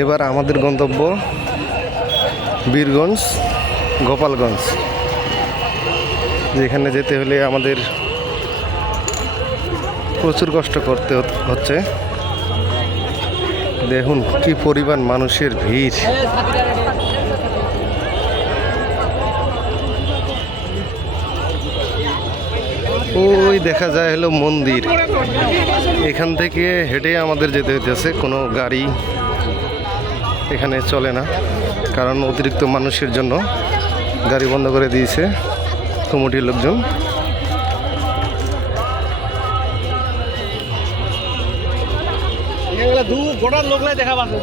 এবার আমাদের গন্তব্য বীরগঞ্জ, গোপালগঞ্জ। যেখানে যেতে হলে আমাদের প্রচুর কষ্ট করতে হচ্ছে। দেখুন কি পরিমাণ মানুষের ভিড়। ওই দেখা যায় হলো মন্দির। এখান থেকে হেঁটে আমাদের যেতে হইতেছে, কোনো গাড়ি এখানে চলে না, কারণ অতিরিক্ত মানুষের জন্য গাড়ি বন্ধ করে দিয়েছে কমিটির লোকজন। গোটার লোকলাই দেখা পাচ্ছে।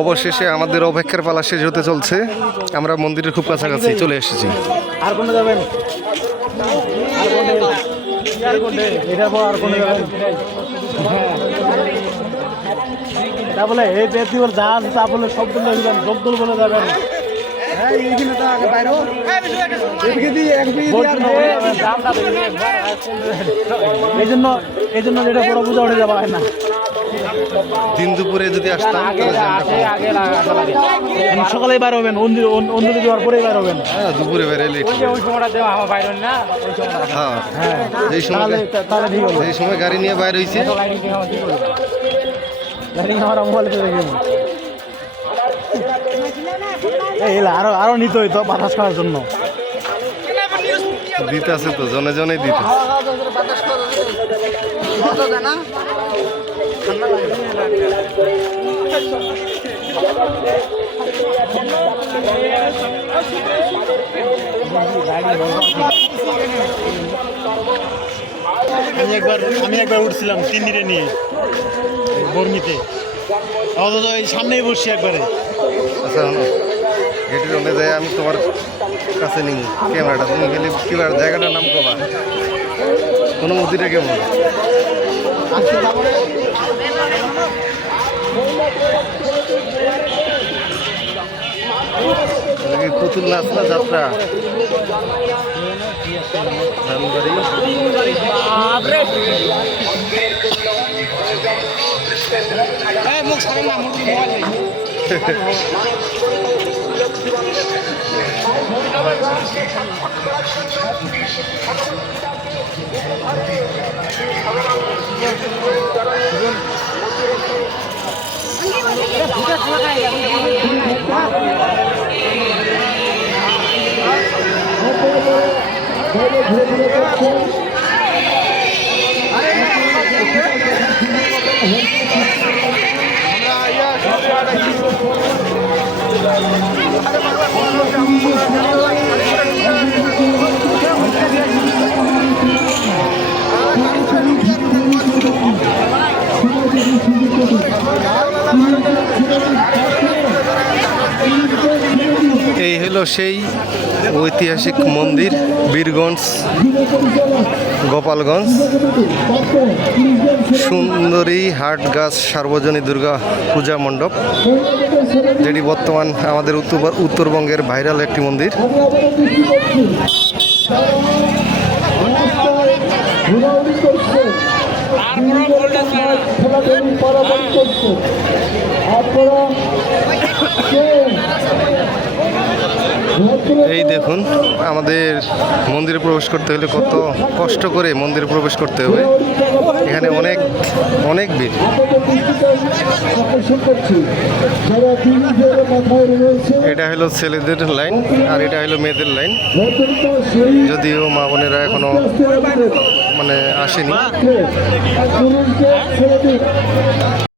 অবশেষে আমাদের অপেক্ষার পালা শেষ হতে চলছে। আমরা মন্দিরের খুব কাছাকাছি চলে এসেছি। আর কোনটা যাবেন? যাবেন? তা বলে, এই ব্যক্তি যা আছে তা বলে সব যাবেন সব দল বলে যাবেন। এই জন্য এই জন্য যেটা বড় পূজা উঠে যাওয়া হয় না। দিন দুপুরে যদি আসতাম। সকালে বার হবেন অন্ধলি দেওয়ার পরেই বার হবেন। হ্যাঁ দুপুরে বেড়ে লেট ওই সময়টা দেওয়া আমার বাইর না ওই সময়টা। হ্যাঁ সময় যেই সময় গাড়ি নিয়ে বাইর হয়েছে লাইটিং আমার মোবাইলে দেখে এই আরও আরও নিতে হইতো বাতাস খাওয়ার জন্য। দিতে আছে তো জনে জনে দিতে। আমি একবার আমি একবার উঠছিলাম তিন দিনে নিয়ে বর্মিতে। অথচ এই সামনেই বসছি একবারে। যায় আমি তোমার কাছে নিই ক্যামেরাটা। তুমি গেলে কিবার জায়গাটার নাম কবা? কোনো কেমন? পুতুল নাচ না যাত্রা? মুখ সারেন হলো সেই ঐতিহাসিক মন্দির বীরগঞ্জ গোপালগঞ্জ। সুন্দরী হাট গাছ সার্বজনীন দুর্গা পূজা মণ্ডপ যেটি বর্তমান আমাদের উত্তর উত্তরবঙ্গের ভাইরাল একটি মন্দির। আপনারা এই দেখুন, আমাদের মন্দিরে প্রবেশ করতে হলে কত কষ্ট করে মন্দিরে প্রবেশ করতে হবে। এখানে অনেক অনেক ভিড়। এটা হলো ছেলেদের লাইন আর এটা হলো মেয়েদের লাইন। যদিও মা বোনেরা এখনও মানে আসেনি।